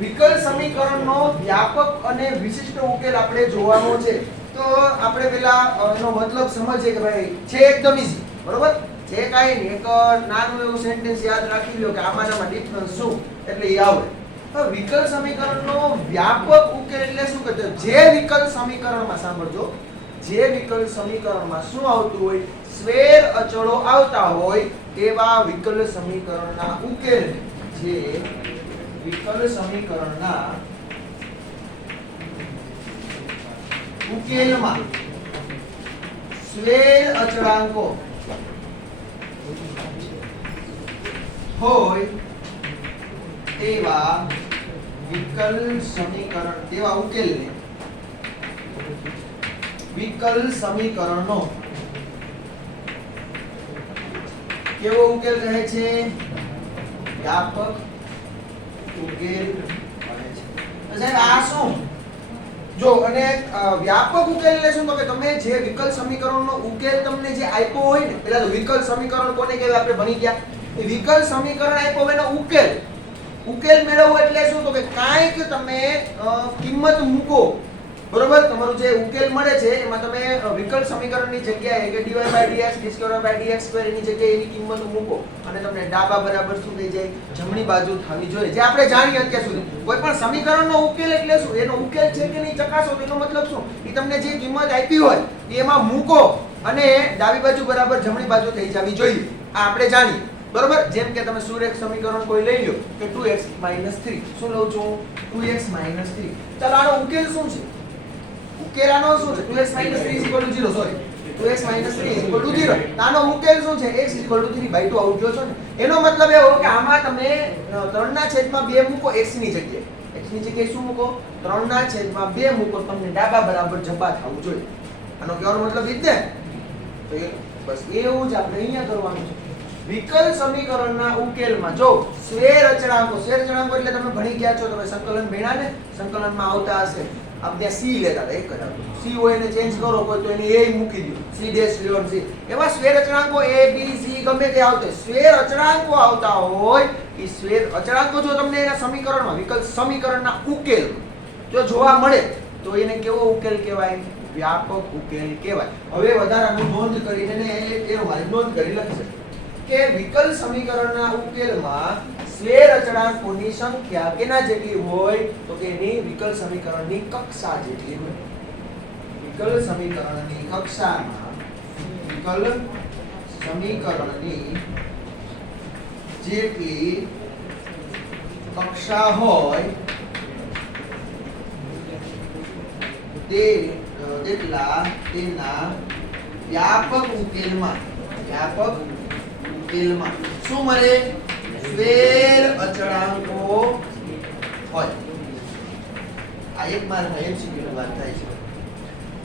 વિકલ સમીકરણનો વ્યાપક અને વિશિષ્ટ ઉકેલ આપણે જોવાનો છે. તો આપણે પેલા એનો મતલબ સમજીએ કે ભાઈ છે એકદમ ઈઝી, બરોબર? જે કાંઈ નહીં, એક નાનું એવું સેન્ટેન્સ યાદ રાખી લો કે આમાંનામાં ડિફરન્સ શું, એટલે એ આવડે. તો વિકલ સમીકરણનો વ્યાપક ઉકેલ એટલે શું કહે છે? જે વિકલ સમીકરણમાં, સાંભળજો, જે વિકલ સમીકરણમાં શું આવતું હોય, સ્વેર અચળો આવતા હોય તેવા વિકલ સમીકરણના ઉકેલ, જે વિકલ સમીકરણના ઉકેલમાં સ્વેર અચળાંકો હોય તેવા વિકલ સમીકરણ, તેવા ઉકેલને વિકલ સમીકરણનો કેવો ઉકેલ કહે છે? વ્યાપક ઉકેલ કહે છે. તો સાહેબ આ શું? જો, અને વ્યાપક ઉકેલ એટલે શું? તો કે તમે જે વિકલ સમીકરણનો ઉકેલ તમને જે આપ્યો હોય ને, પેલા તો વિકલ સમીકરણ કોને કહેવાય આપણે ભણી ગયા. એ વિકલ સમીકરણ આપ્યો હોય એનો ઉકેલ, ઉકેલ મેળવવો એટલે શું? તો કે કાંઈક તમે કિંમત મૂકો, બરોબર? તમારું જે ઉકેલ મળે છે એમાં તમે વિકલ સમીકરણની જગ્યાએ કે dy/dx d2/dx2 એની જગ્યાએ એની કિંમત મૂકો અને તમને ડાબા બરાબર શું થઈ જાય? જમણી બાજુ થવી જોઈએ. જે આપણે જાણીએ અત્યાર સુધી, કોઈ પણ સમીકરણનો ઉકેલ એટલે શું? એનો ઉકેલ છે કે નહીં ચકાસો, એનો મતલબ શું? એ તમને જે કિંમત આપી હોય એમાં મૂકો અને ડાબી બાજુ બરાબર જમણી બાજુ થઈ જવી જોઈએ. આ આપણે જાણીએ, બરોબર? જેમ કે તમે સુરેખ સમીકરણ કોઈ લઈ લો કે 2x - 3. શું લઉં છું? 2x - 3. ચાલો, આનો ઉકેલ શું છે? ઉકેલ આનો શું છે? 2x - 3 = 0. Sorry, 2x - 3 = 0. આનો ઉકેલ શું છે? x = 3/2 આવું ગયો છો ને. એનો મતલબ એવો કે આમાં તમે 3/2 મૂકો x ની જગ્યાએ. x ની જગ્યાએ શું મૂકો? 3/2 મૂકો, તમને ડાબા બરાબર જબા થવું જોઈએ. આનો કહેવાનો મતલબ ઈ જ ને. તો બસ એવું જ આપણે અહીંયા કરવાનું છે. વિકલ સમીકરણના ઉકેલમાં જો સ્વેર અચળાંકો, સ્વેર અચળાંકો એટલે તમે ભણી ગયા છો, તમે સંકલન ભણ્યા ને, સંકલનમાં આવતા હશે. આપણે ત્યાં સી લેતા હતા, એક જ આવતું. સી હોય એને ચેન્જ કરો કોઈ તો એને એ મૂકી દો, સી ડેશ લિયોન સી. એવા સ્વેર અચળાંકો એ બી સી ગમે તે આવતા, સ્વેર અચળાંકો આવતા હોય એ સ્વેર અચળાંકો જો તમને એના સમીકરણમાં, વિકલ સમીકરણના ઉકેલ જો જોવા મળે તો એને કેવો ઉકેલ કહેવાય? વ્યાપક ઉકેલ કહેવાય. હવે વધારાનું નોંધ કરીને એનો મારે નોંધ કરી લખશે કે વિકલ સમીકરણના ઉકેલમાં સ્વેર અચળાંકોની સંખ્યા કેના જેટલી હોય? તો કે એની વિકલ સમીકરણની કક્ષા જેટલી હોય. વિકલ સમીકરણની કક્ષામાં, વિકલ સમીકરણની જેટલી કક્ષા હોય તેટલા તેના વ્યાપક ઉકેલમાં, વ્યાપક ઉકેલમાં શું મળે? સ્વેર અચળાંકો હોય. આ એક માર્કમાં MCQ ની વાત થાય છે.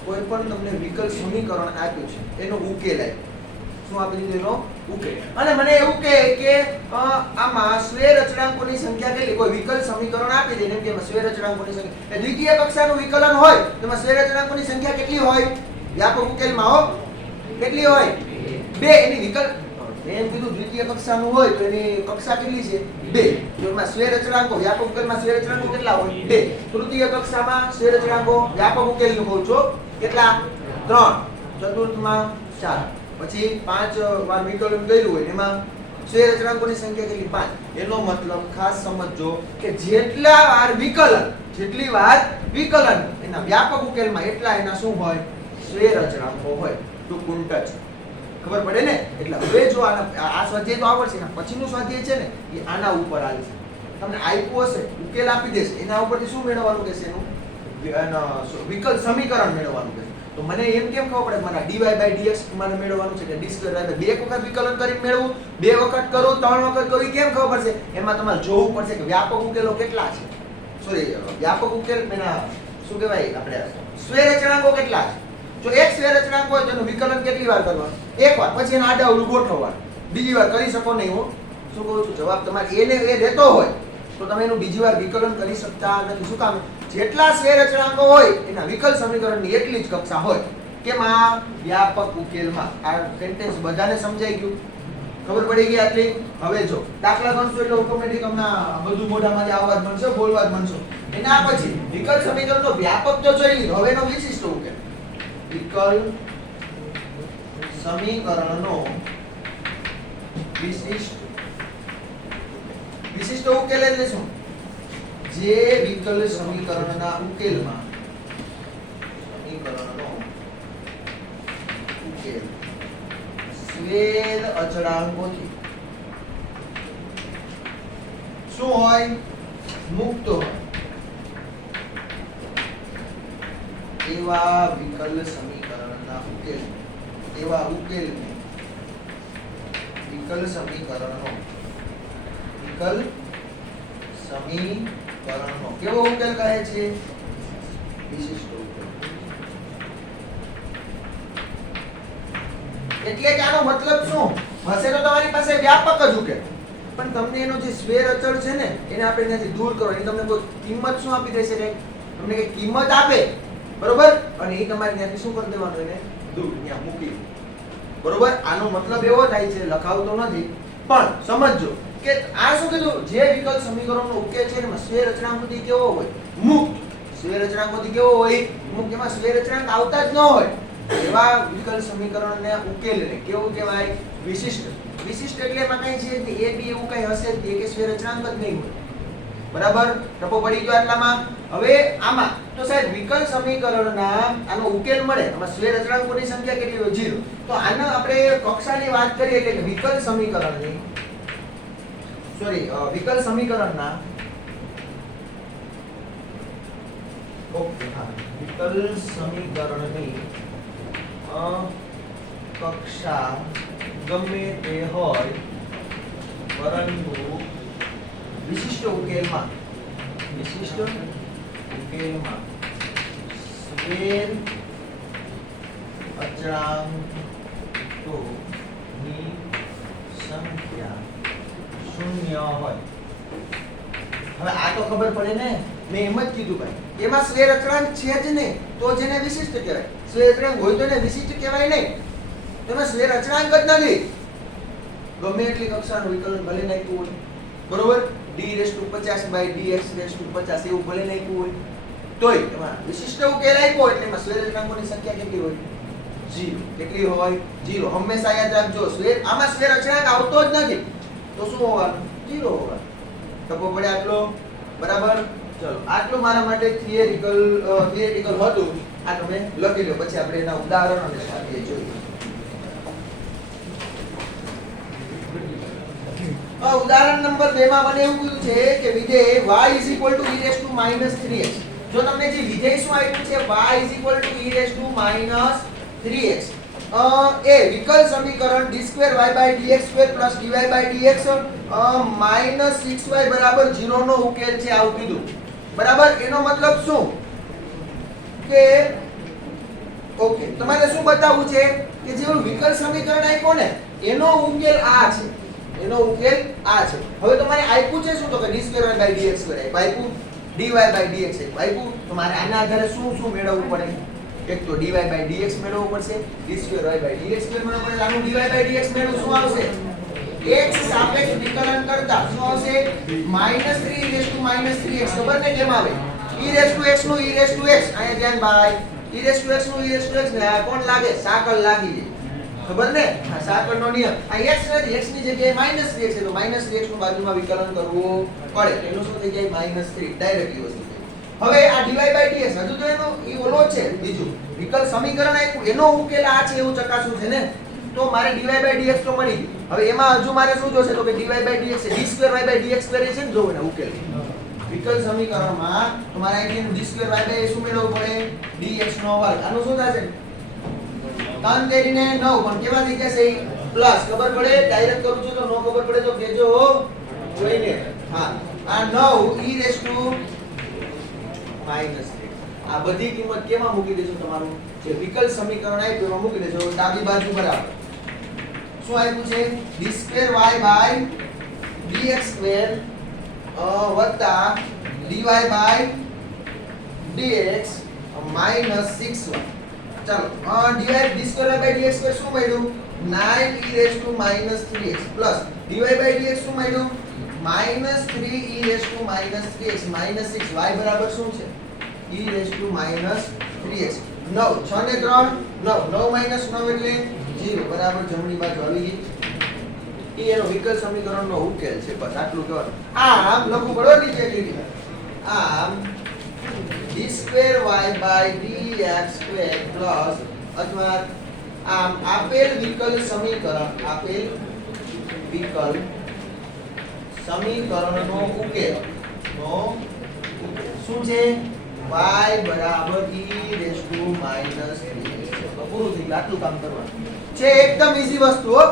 કોઈ પણ તમને વિકલ સમીકરણ આપ્યું છે, એનો ઉકેલ આપ્યો. શું આપી દીધું? એનો ઉકેલ. અને મને એવું કહે કે આમાં સ્વેર અચળાંકોની સંખ્યા કેટલી? કોઈ વિકલ સમીકરણ આપી દે, જેમ કે સ્વેર અચળાંકોની સંખ્યા, દ્વિતીય કક્ષાનું વિકલન હોય તેમાં સ્વેર અચળાંકોની સંખ્યા કેટલી હોય? વ્યાપક ઉકેલમાં હો, કેટલી હોય? 2. એની વિકલ એમ કીધું દ્વિતીય કક્ષાનું હોય તો એની કક્ષા કેટલી છે? 2. તો એમાં સ્વેર અચળાંકો, વ્યાપક ઉકેલમાં સ્વેર અચળાંકો કેટલા હોય? 2. તૃતીય કક્ષામાં સ્વેર અચળાંકો વ્યાપક ઉકેલનું કહું છું કેટલા? 3. ચતુર્થમાં 4. પછી 5 વાર વિકલન કર્યું હોય એમાં સ્વેર અચળાંકોની સંખ્યા કેટલી? 5. એનો મતલબ ખાસ સમજજો કે જેટલા વાર વિકલન, જેટલી વાર વિકલન એના વ્યાપક ઉકેલમાં એટલા એના શું હોય? સ્વેર અચળાંકો હોય. તો કુંટચ ખબર પડે ને. એટલે હવે જો આ સ્વાધ્યાય તો આવડશે, એના પછીનું સ્વાધ્યાય છે ને એ આના ઉપર આવે છે. તમને આપ્યું હશે, ઉકેલ આપી દેશે, એના ઉપરથી શું મેળવવાનું કહેશે? એનું વિકલ સમીકરણ મેળવવાનું કહેશે. તો મને એમ કેમ ખબર પડે મારા dy/dx મને મેળવવાનું છે કે d2/2 બે વખત વિકલન કરીને મેળવું, 2 વખત કરું, 3 વખત કરું, કેમ ખબર પડશે? એમાં તમારે જોવું પડશે કે વ્યાપક ઉકેલો કેટલા છે. સોરી, વ્યાપક ઉકેલ એના શું કહેવાય? આપણે સ્વેર અચળાંકો કેટલા છે. જો એક સ્વેર અચળાંક હોય તો એનું વિકલન કેટલી વાર કરવાનું? એક વાર. પછી એને આડાઅવળું ગોઠવવાનું. બીજી વાર કરી શકો નહીં. હું શું કહું છું? જવાબ તમારે એને એ રહેતો હોય તો તમે એનું બીજી વાર વિકલન કરી શકતા નથી. શું કામ? જેટલા સ્વેર અચળાંકો હોય એના વિકલ સમીકરણની એટલી જ કક્ષા હોય. કેમાં? વ્યાપક ઉકેલમાં. આ સેન્ટેન્સ બધાને સમજાઈ ગયું? ખબર પડી ગઈ આટલી? હવે જો દાખલા ગણશો એટલે ઓટોમેટિક હમણાં બધું મોઢામાંથી આવવા જ મળશે, બોલવા જ મળશે. એના પછી વિકલ સમીકરણનો વ્યાપક તો જોઈ લીધો, હવે એનો વિશિષ્ટ ઉકેલ. વિકલ સમીકરણનો વિશિષ્ટ ઉકેલ એટલે શું? જે વિકલ સમીકરણના ઉકેલમાં સ્વેર અચળાંકોથી શું હોય? મુક્ત હોય એવા વિકલ સમીકરણના ઉકેલ, એવા ઉકેલને વિકલ સમીકરણનો કેવો ઉકેલ કહે છે? વિશિષ્ટ ઉકેલ. એટલે કે આનો મતલબ શું હશે? તો તમારી પાસે વ્યાપક જ ઉકેલ, પણ તમને એનો જે સ્વેર અચળ છે ને એને આપણે ત્યાંથી દૂર કરો. એ તમને કોઈ કિંમત શું આપી દેશે? કે તમને કઈ કિંમત આપે, બરોબર, અને એ તમારે ત્યાંથી શું કરી દેવાનું? એને દૂર ત્યાં મૂકી. બરોબર, આનો મતલબ એવો થાય છે, લખાવતો નથી પણ સમજજો કે આ શું કીધું? જે વિકલ સમીકરણનો ઉકેલ છે એમાં સ્વેર અચળાંકમાંથી કેવો હોય? મુક્ત. સ્વેર અચળાંકમાંથી કેવો હોય? મુક્ત. એમાં સ્વેર અચળાંક આવતા જ ન હોય એવા વિકલ સમીકરણને ઉકેલને કેવું કહેવાય? વિશિષ્ટ. વિશિષ્ટ એટલે એમાં કઈ છે કે a b એવું કઈ હશે જ નહીં, કે સ્વેર અચળાંક જ નહીં હોય. બરાબર, ટપો પડી ગયો આટલામાં. હવે આમાં તો સાહેબ વિકલ સમીકરણના આનો ઉકેલ મળે, આમાં સ્વેર અચળાંકોની સંખ્યા કેટલી હોય? 0. તો આને આપણે કક્ષાની વાત કરીએ એટલે કે વિકલ સમીકરણની વિકલ સમીકરણના વિકલ સમીકરણની કક્ષા ગમે તે હોય પરંતુ વિશિષ્ટ ઉકેલમાં સ્વેર અચળાંકોની સંખ્યા 0 હોય. હવે આ તો ખબર પડે ને, મેં એમ જ કીધું ભાઈ, એમાં સ્વેર અચળાંક છે જ ને તો જેને વિશિષ્ટ કહેવાય. સ્વેર અચળાંક હોય તો એને વિશિષ્ટ કહેવાય નહીં. એમાં સ્વેર અચળાંક જ નથી. ગમે એટલી કક્ષાનું વિકલન ભલે નાખ્યું હોય, બરોબર, d50/dx50 એવું ભલે નાખ્યું હોય, તોય એમાં વિશિષ્ટ ઉકેલ આપ્યો એટલે એમાં સ્વેર અચળાંકોની સંખ્યા કેટલી હોય? 0. કેટલી હોય? 0. હંમેશા યાદ રાખજો, આમાં સ્વેર અચળાંક આવતો જ નથી તો શું હોવાનું? 0 હોવાનું. ટપો પડે આટલો? બરાબર. ચલો, આટલું મારા માટે થિયરિટિકલ હતું. આ તમે લખી લો, પછી આપણે એના ઉદાહરણ અને સ્વાધ્યાય જોઈએ. ઉદાહરણ નંબર 2 માં મને એવું કીધું છે કે વિધેય y e -3x. જો તમને જે વિધેય શું આપ્યું છે y e -3x એ વિકલ સમીકરણ d2y/dx2 dy/dx -6y 0 નો ઉકેલ છે, આવું કીધું. બરાબર, એનો મતલબ શું? કે ઓકે, તમારે શું બતાવવું છે કે જે વિકલ સમીકરણ આપ્યો ને એનો ઉકેલ આ છે. એનો ઉકેલ આ છે. હવે તમારે આપ્યું છે શું? તો કે d2y/dx2 આપ્યું, dy/dx આપ્યું. તો મારે આના આધારે શું મેળવવું પડે? એક તો dy/dx મેળવવું પડશે, d2y/dx2 મેળવવું પડે. આનું dy/dx મેળવવું શું આવશે? x સાપેક્ષ વિકલન કરતા શું આવશે? -3 ખબર ને કેમ આવે? e⁻x નું e⁻x અહીંયા ધ્યાન ભાઈ, e⁻x નું e⁻x ને કોણ લાગે? સાકળ લાગી જાય. ખબર ને? હા, સાકળનો નિયમ. આ x નથી, x ની જગ્યાએ -3x છે તો -3x નું બાજુમાં વિકલન કરવું પડે. એનું શું થઈ જાય? -3 ડાયરેક્ટલી વસ્તુ. હવે આ dy/dx હજુ તો એનો ઈ ઓલો છે, બીજું વિકલ સમીકરણ આપ્યું એનો ઉકેલ આ છે એવું ચકાસવું છે ને. તો મારે dy/dx તો મળી ગયું. હવે એમાં હજુ મારે શું જોશે? તો કે dy/dx છે, d2y/dx2 છે ને, જો એને ઉકેલ વિકલ સમીકરણમાં તો મારે અહીં d2y/ શું મેળવવું પડે? dx નો વર્ગ. આનું શું થશે? 3 તેરીને 9 પણ કેવા થઈ જશે? પ્લસ. ખબર પડે? ડાયરેક્ટ કરું છું તો નો ખબર પડે તો કહેજો જોઈને. હા, આ 9 e⁻ આ બધી કિંમત કેમાં મૂકી દેજો? તમારું જે વિકલ સમીકરણ આપ્યું એમાં મૂકી દેજો, ડાબી બાજુ બરાબર. શું આપ્યું છે? d2y/dx2 dy/dx -6y. ચાલો, d2y/dx2 શું મળ્યું? 9e raised to minus 3x plus dy by dx શું મળ્યું minus 3e raised to minus 3x minus 6 y બરાબર શું છે e raised to minus 3x 9 6 ને 3 9 9 minus 9 એટલે 0 બરાબર જમણી બાજુ આવી ગઈ એ એનો વિકલ સમીકરણનો ઉકેલ છે બસ આટલું કહેવાનું આમ લખવું પડો નીચે લીધી આમ d square y by dx square plus અથવા આમ આપેલ વિકલ સમીકરણનો ઉકેલ શું છે y બરાબર e raised to minus 3x તો પૂરું થઈ ગયું આટલું કામ કરવાનું છે એકદમ ઈઝી વસ્તુ હો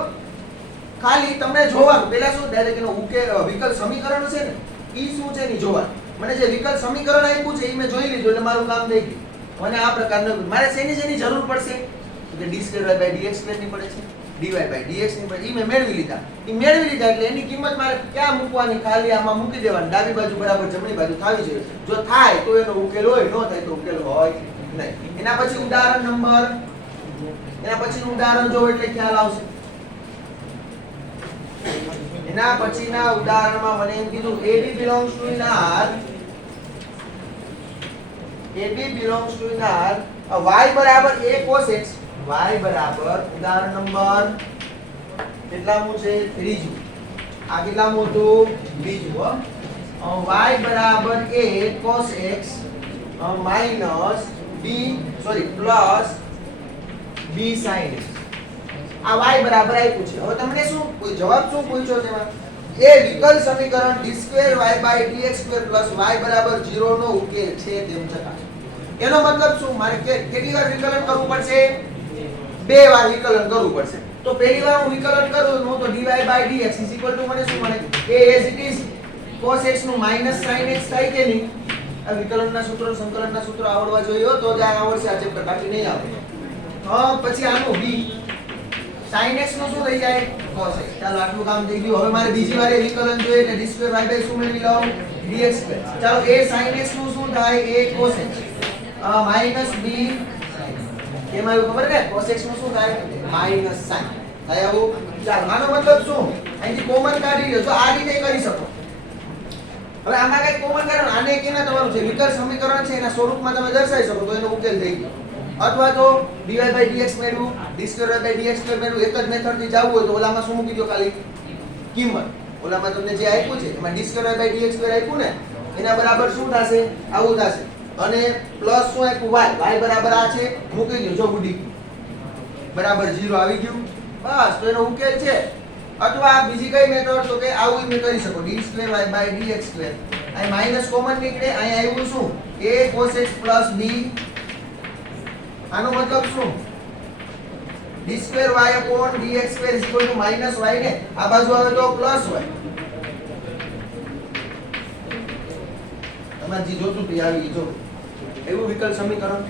ખાલી તમને જોવાનું પહેલા શું ડાયરેક્ટ એનો ઉકેલ વિકલ સમીકરણ છે ને ઈ શું છે ની જોવાનું મને જે વિકલ સમીકરણ આપ્યું છે ઈ મેં જોઈ લીધું એટલે મારું કામ થઈ ગયું મને આ પ્રકારનો મારે શેની જરૂર પડશે કે d square by dx square ની પડે છે dy by dx ની પડે ઈ મેં મેળવી લીધા એટલે એની કિંમત મારે ક્યાં મૂકવાની ખાલી આમાં મૂકી દેવાની ડાબી બાજુ બરાબર જમણી બાજુ થાવી જોઈએ જો થાય તો એનો ઉકેલ હોય ન થાય તો ઉકેલ હોય નહીં એના પછી ઉદાહરણ જો એટલે ખ્યાલ આવશે એના પછીના ઉદાહરણમાં મને એમ કીધું AB belongs to in R y બરાબર a cos x y બરાબર ઉદાહરણ નંબર કેટલામું છે ત્રીજું આ કેટલામું હતું બીજું y બરાબર a cos x minus plus b sin x આ y બરાબર આપ્યું છે હવે તમને શું કોઈ જવાબ શું પૂછ્યો છે એમાં એ વિકલ સમીકરણ d2y dx2 y બરાબર 0 નો ઉકેલ છે તેમ છતાં એનો મતલબ શું મારે કેટલી વાર વિકલન કરવું પડશે બે વાર વિકલન કરવું પડશે તો પહેલી વાર હું વિકલન કરું તો dy by dx મને શું મળે a as it is cos x નું minus sin x થાય કે નહીં આ વિકલનના સૂત્રો સંકલનના સૂત્રો આવડવા જોઈએ તો જ આ આવડશે આ ચેપ્ટર બાકી નહીં આવડે પછી આનું b sin x નું શું થઈ જાય cos x ચાલો આટલું કામ થઈ ગયું હવે મારે બીજી વાર વિકલન જોઈએ એટલે d2y by શું મેળવી લઉં dx2 ચાલો a sin x નું શું થાય a cos x minus b કેમ આવ્યું ખબર ને cos x નું શું થાય minus sin થાય આવું ચાલો આનો મતલબ શું અહીંથી કોમન કાઢી લ્યો જો આ રીતે કરી શકો હવે આમાં કઈ કોમન કારણ આને કેના તમારું છે વિકલ સમીકરણ છે એના સ્વરૂપમાં તમે દર્શાવી શકો તો એનો ઉકેલ થઈ ગયો અથવા તો dy by dx મેળવું d2y by dx2 મેળવું એક જ મેથડ થી જવું હોય તો ઓલામાં શું મૂકી દો ખાલી કિંમત ઓલામાં તમને જે આપ્યું છે એમાં d2y by dx2 આપ્યું ને એના બરાબર શું થશે આવું થશે અને પ્લસ શું આપ્યું y બરાબર આ છે મૂકી દો જો ગુડી બરાબર 0 આવી ગયું બસ તો એનો ઉકેલ છે અથવા બીજી કઈ મેથડ તો કે આવું મેં કરી શકો d2y by dx2 અહીં માઈનસ કોમન નીકળે અહીં આવ્યું શું a cos x b આનો મતલબ શું d2y dx2 minus y ને આ બાજુ આવે તો પ્લસ y તમારે જે જોતું તે આવી જો એવું વિકલ સમીકરણ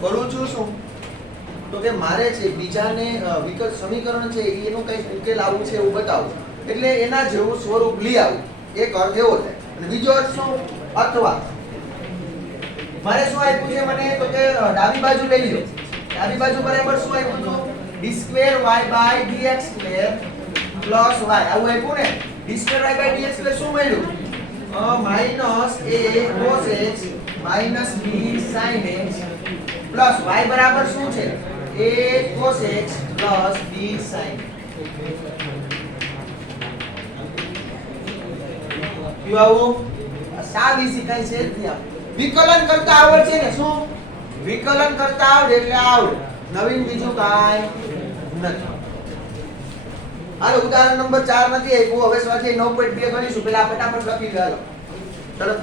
કરું છું શું તો કે મારે છે બીજાને વિકલ સમીકરણ છે એનું કઈ ઉકેલ આવું છે એવું બતાવું એટલે એના જેવું સ્વરૂપ લઈ આવું એક અર્થ એવો થાય અને બીજો અર્થ શું અથવા મારે શું આપ્યું છે મને તો કે ડાબી બાજુ લઈ લ્યો ડાબી બાજુ બરાબર શું આપ્યું તો d2y by dx2 plus y આવું આપ્યું ને d2y by dx2 શું મળ્યું minus a cos x minus b sin x plus y બરાબર શું છે a cos x plus b sin ક્યું આવું સાબિતી કઈ છે જ નહીં વિકલન કરતા આવડે ને શું વિકલન કરતા આવડે એટલે આવડે નવીન બીજું કાઈ નથી હાલો ઉદાહરણ નંબર 4 નથી આપ્યું હવે સ્વાધ્યાય 9.2 ગણીશું પહેલા ફટાફટ લખી લો હાલો તરત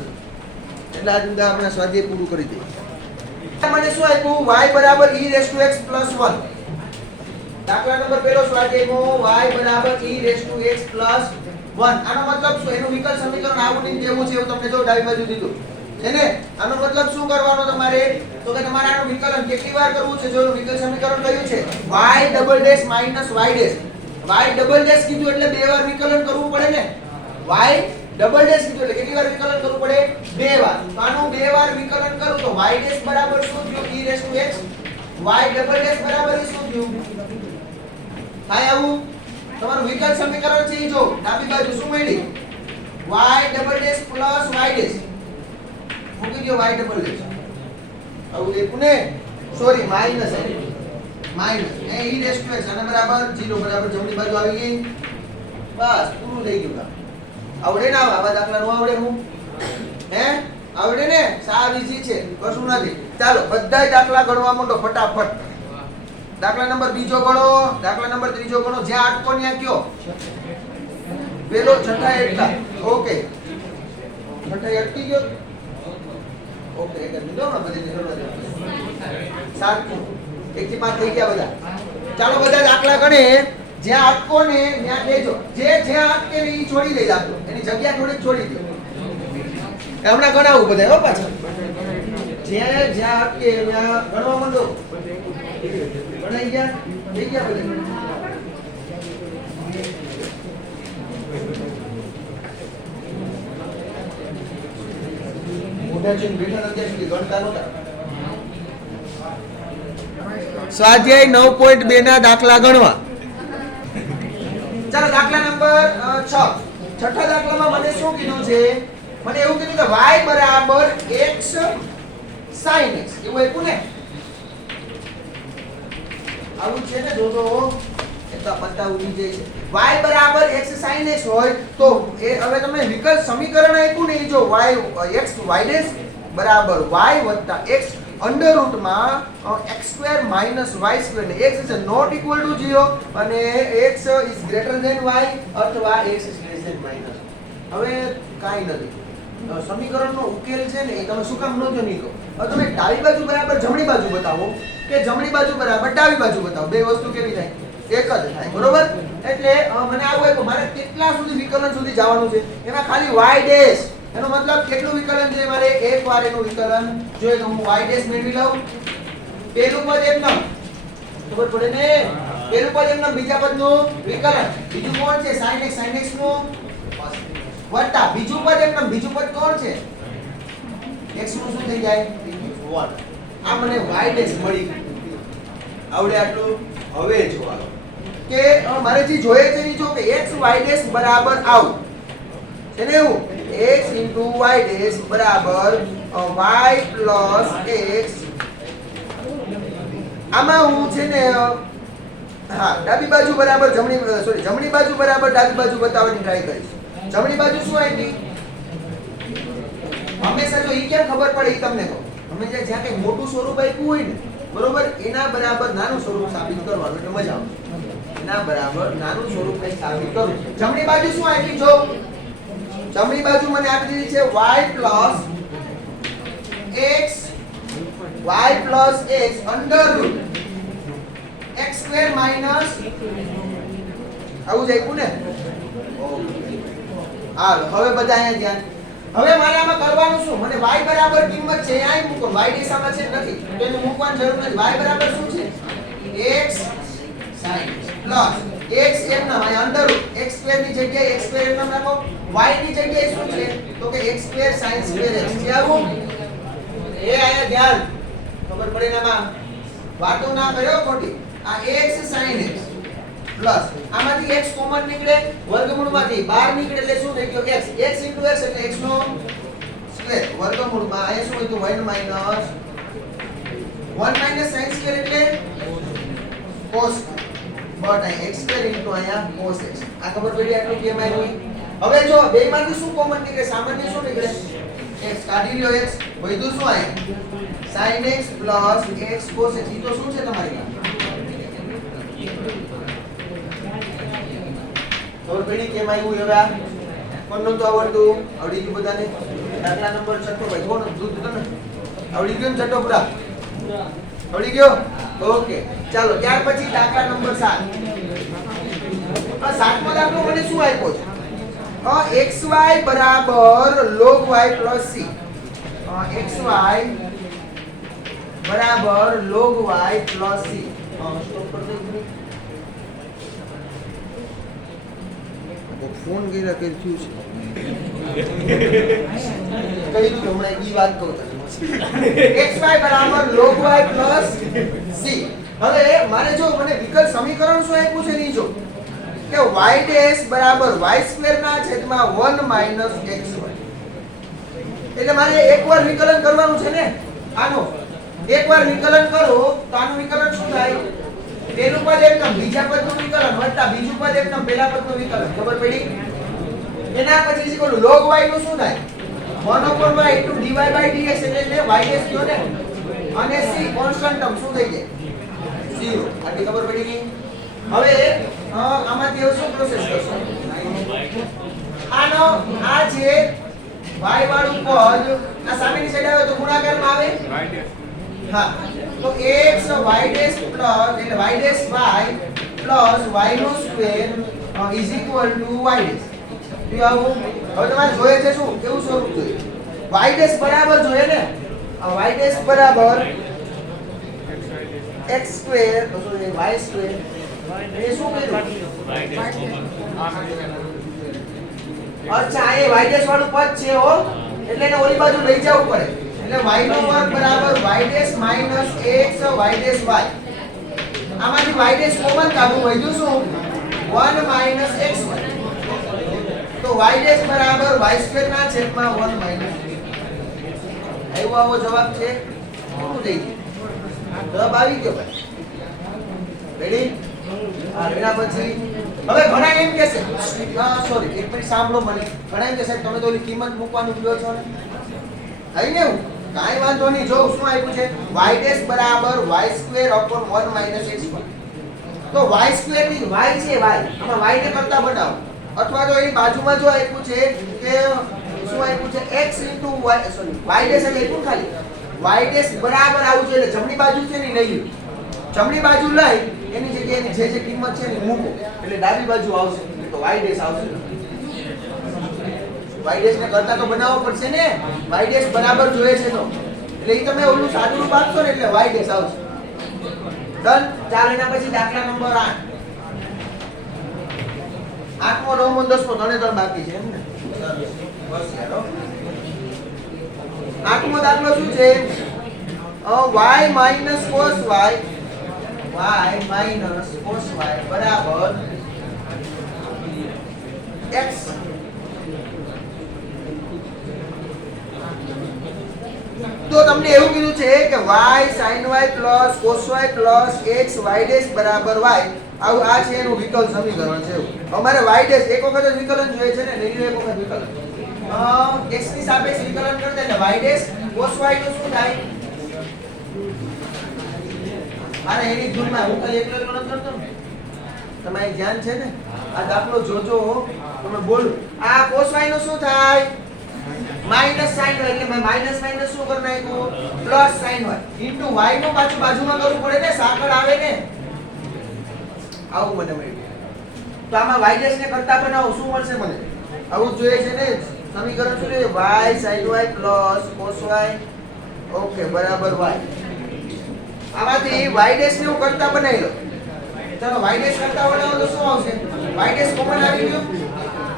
એટલે આ ઉદાહરણ આપણે સ્વાધ્યાય પૂરું કરી દઈએ મને શું આપ્યું y બરાબર e raised to x plus 1 દાખલા નંબર પહેલો સ્વાધ્યાયમાં y બરાબર e raised to x plus 1 આનો મતલબ શું એનું વિકલ સમીકરણ આવું નહીં જેવું છે એવું તમને જો ડાબી બાજુ દીધું છે ને આનો મતલબ શું કરવાનો તમારે તો કે તમારે આનું વિકલન કેટલી વાર કરવું છે જો વિકલ સમીકરણ કયું છે y double dash minus y dash y double dash કીધું એટલે બે વાર વિકલન કરવું પડે ને y ડબલ ડેશ કીધું એટલે કેટલી વાર વિકલન કરવું પડે બે વાર તો આનું બે વાર વિકલન કરું તો y ડેશ બરાબર શું થયું e raised to x y double dash બરાબર શું થયું થાય આવું તમારું વિકલ સમીકરણ છે ઈ જો ડાબી બાજુ શું મળી y double dash plus y dash મૂકી દો y ડબલ ડેશ આવું એક ને sorry minus A e raise to x આના બરાબર 0 બરાબર જમણી બાજુ આવી ગઈ બસ પૂરું થઈ ગયું આવડે ને આવા દાખલા નો આવડે હું હે આવડે ને સાવ ઈઝી છે કશું નથી ચાલો બધાય દાખલા ગણવા માંડો ફટાફટ દાખલા નંબર બીજો ગણો દાખલા નંબર ત્રીજો ગણો જ્યાં અટકો ત્યાં કયો પેલો છઠ્ઠા એટલા ઓકે છઠ્ઠા અટકી ગયો ઓકે એક મિનિટ માં બધી નિકળવા દો 7 1 થી 5 થઈ ગયા બધા ચાલો બધા દાખલા ગણે જ્યાં અટકો ને ત્યાં કહેજો જે જ્યાં અટકે ને ઈ છોડી દે દાખલો એની જગ્યા થોડીક છોડી દો હમણાં ગણાવું બધા હો પાછા જ્યાં જ્યાં અટકે ત્યાં ગણવા માંડો ગણાઈ ગયા થઈ ગયા બધા મોઢા ચીન બેઠા નથી સુધી ગણતા નહોતા સ્વાધ્યાય 9.2 ના દાખલા ગણવા ચાલો દાખલા નંબર 6 છઠ્ઠા દાખલામાં મને શું કીધું છે મને એવું કીધું કે y બરાબર x sin x એવું આપ્યું ને આવું છે ને જો તો એટલા પત્તા ઉડી જાય છે y બરાબર x sin x હોય તો એ હવે તમને વિકલ્પ સમીકરણ આપ્યું ને એ જો y x y ડેશ બરાબર y + x અંડર રૂટ માં x² - y² ને x is not equal to 0 અને x is greater than y અથવા x is less than minus હવે કાઈ નથી સમીકરણનો ઉકેલ છે ને એ તમે શું કામ નો જો નીકો હવે તમે ડાબી બાજુ બરાબર જમણી બાજુ બતાવો કે જમણી બાજુ બરાબર ડાબી બાજુ બતાવો બે વસ્તુ કેવી થાય એક જ થાય બરોબર એટલે મને આવું હોય મારે કેટલા સુધી વિકલન સુધી જવાનું છે એમાં ખાલી y ડેશ એનો મતલબ કેટલું વિકલન છે મારે એક વાર એનું વિકલન જોઈએ તો હું y ડેશ મેળવી લઉં પેલું પદ એમનું ખબર પડે ને પેલું પદ એમનું બીજા પદનું વિકલન બીજું કોણ છે sin x નું વત્તા બીજું પદ એમનું બીજું પદ કોણ છે x નું શું થઈ જાય 1 આ મને y ડેશ મળી આવડે આટલું હવે જો હાલો કે મારે જે જોઈએ છે એ જો કે x y ડેશ બરાબર આવું છે ને એવું x y ડેશ બરાબર y plus x આમાં હું છે ને હા ડાબી બાજુ બરાબર જમણી બાજુ બરાબર ડાબી બાજુ બતાવવાની ટ્રાય કરીશ જમણી બાજુ શું આવી હંમેશા જો ઈ કેમ ખબર પડે ઈ તમને કહું હંમેશા જ્યાં કંઈ મોટું સ્વરૂપ આપ્યું હોય ને બરોબર એના બરાબર નાનું સ્વરૂપ સાબિત કરવાનું એટલે મજા આવે એના બરાબર નાનું સ્વરૂપ કંઈ સાબિત કરું જમણી બાજુ શું આપી જો જમણી બાજુ મને આપી દીધી છે y plus x under route x² minus આવું જ આપ્યું ને હાલો હવે બધા અહીંયા ધ્યાન હવે મારે આમાં કરવાનું શું મને y બરાબર કિંમત છે અહીં મૂકો y દિશામાં છે નથી તો એને મૂકવાની જરૂર નથી y બરાબર શું છે x sin પ્લસ x એમ ના અહીં અંડર રૂટ x² ની જગ્યાએ x² એમ નામ રાખો y ની જગ્યાએ શું છે તો કે x² sin² x છે આવું એ આયા ધ્યાન ખબર પડે ને આમાં વાતો ના કર્યો ખોટી આ x sin x પ્લસ આમાંથી x કોમન નીકળે વર્ગમૂળમાંથી બહાર નીકળે એટલે શું થઈ ગયો x x * x એટલે x નો સ્ક્વેર વર્ગમૂળમાં આ શું હતું 1 - sin² એટલે cos બટ આ x² અહીંયા cos x આ ખબર પડી આટલું કેમ આવ્યું હવે જો બેમાંથી શું કોમન નીકળે સામાન્ય શું નીકળે x કાઢી લ્યો x વધુ શું આયા sin x + x cos x ઈ તો શું છે તમારી ખબર પડી કેમ આવ્યું હવે આ કોણનું તો આવડતું આવડી ગયું બધાને દાખલા નંબર 6 ભાઈ કોણ દૂધ ને આવડી ગયો ને છઠ્ઠો પૂરા આવડી ગયો ઓકે ચાલો ત્યાર પછી દાખલા નંબર 7 આ સાતમો દાખલો મને શું આપ્યો છે xy બરાબર log y plus c xy બરાબર log y plus c stop કરી દો ફોન ગીરા કે થયું છે કઈ દઉં હમણાં ઈ વાત કહું xy બરાબર log y plus c હવે મારે જો મને વિકલ સમીકરણ શું આપ્યું છે ની જો કે y ડેશ બરાબર y² ના છેદમાં 1 માઈનસ xy. એટલે મારે એકવાર વિકલન કરવાનું છે ને આનો. એકવાર વિકલન કરો તો આનું વિકલન શું થાય? પેલું પદ એકમ બીજા પદનું વિકલન વત્તા બીજું પદ એકમ પહેલા પદનું વિકલન. ખબર પડી? એના પછી છે કોલું log y નું શું થાય? 1/y dy by dx એટલે y ડેશ કયો ને અને c કોન્સ્ટન્ટ ટર્મ શું થઈ જાય? 0. આટલી ખબર પડી ગઈ? હવે આમાંથી હવે શું પ્રોસેસ કરશો? આનો આ છે y વાળું પદ આ સામેની સાઈડ આવે તો ગુણાકારમાં આવે. હા તો x y ડેશ પ્લસ એટલે y dash y plus y નો square is equal to y dash. શું આવું? હવે તમારે જોઈએ છે શું કેવું સ્વરૂપ જોઈએ? y ડેશ બરાબર જોઈએ ને y ડેશ બરાબર x સ્ક્વેર તો y સ્ક્વેર એ શું કર્યું? અચ્છા એ y ડેશ વાળું પદ છે હો એટલે એને ઓલી બાજુ લઈ જવું પડે. એટલે y નો વર્ગ બરાબર y dash minus x y dash y. આમાંથી y ડેશ કોમન કાઢું વધ્યું શું? 1 માઈનસ xy. તો y ડેશ બરાબર y² ના છેદમાં 1 માઈનસ. આવ્યો આવો જવાબ છે. શું થઈ ગયું? જવાબ આવી ગયો ભાઈ. રેડી? એના પછી હવે ઘણા એમ કહેશે સોરી એક મિનિટ સાંભળો મને. ઘણા એમ કે સાહેબ તમે તો ઓલી કિંમત મૂકવાનું કયો છો ને થઈ ને એવું કાઈ વાંધો નહીં. જો શું આપ્યું છે y ડેશ બરાબર y² upon 1 minus xy. તો y² ની y છે y આમાં y ને કરતા બનાવો અથવા તો એની બાજુમાં જો આપ્યું છે કે શું આપ્યું છે x into y sorry y dash એટલે આપ્યું ખાલી y ડેશ બરાબર આવું જોઈએ એટલે જમણી બાજુ છે ને લઈ લો. જમણી બાજુ લઈ એની જગ્યાએ એની જે કિંમત છે ને મૂકો એટલે ડાબી બાજુ આવશે તો y ડેશ આવશે. y ડેશ ને કરતા તો બનાવવો પડશે ને. y ડેશ બરાબર જોઈએ છે તો એટલે ઈ તમે ઓલું સાદું રૂપ આપશો ને એટલે y ડેશ આવશે. ડન. ચાલો એના પછી દાખલા નંબર 8. 8મો 9મો 10મો ત્રણે ત્રણ બાકી છે એમ ને. બસ યાર 8મો દાખલો શું છે? y minus cos y minus cos y બરાબર x. તો તમને એવું કીધું છે કે y sin y plus cos y plus x y dash બરાબર y. આવું આ છે એનું વિકલ સમીકરણ છે. અમારે y ડેશ એક વખત જ વિકલન જોઈએ છે ને નહીં એક વખત વિકલન x ની સાપેક્ષે વિકલન કરતા એટલે y ડેશ cos y નું શું થાય? મારે એની ધૂનમાં હું ખાલી એકલો એકલો નથી કરતો ને તમારે ધ્યાન છે ને. આ દાખલો જોજો તમે બોલો આ cos y નું શું થાય? માઈનસ sin y એટલે માઈનસ માઈનસ શું કરી નાખ્યું? Plus sin y into y નું પાછું બાજુમાં કરવું પડે ને સાકળ આવે ને આવું મને મળ્યું. તો આમાં y ડેશ ને કરતા બનાવો શું મળશે મને? આવું જોઈએ છે ને સમીકરણ શું છે? y sin y plus cos y okay બરાબર y. આમાંથી y ડેશ ને હું કરતા બનાવી લો. ચાલો y ડેશ કરતા બનાવો તો શું આવશે? y ડેશ કોમન આવી ગયું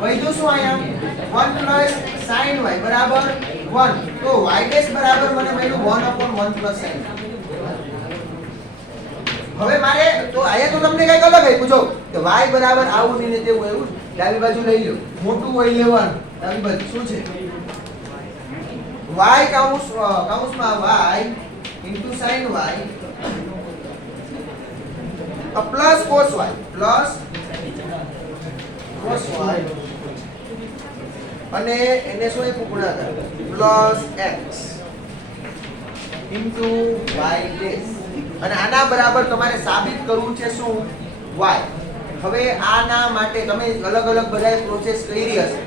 વધ્યું શું અહીંયા 1 plus sin y બરાબર 1. તો y ડેશ બરાબર મને મળ્યું 1/1 plus sin. હવે મારે તો આયા તો તમને કઈક અલગ આપ્યું જો કે y બરાબર આવું ને તેવું એવું ડાબી બાજુ લઈ લો મોટું y લેવાનું ડાબી બાજુ શું છે? y કૌંસમાં y into sin y plus cos y plus cos y અને એને શું આપ્યું ગુણાકાર plus x into y dash. અને આના બરાબર તમારે સાબિત કરવું છે શું? y. હવે આના માટે તમે અલગ અલગ બધાય પ્રોસેસ કરી હશે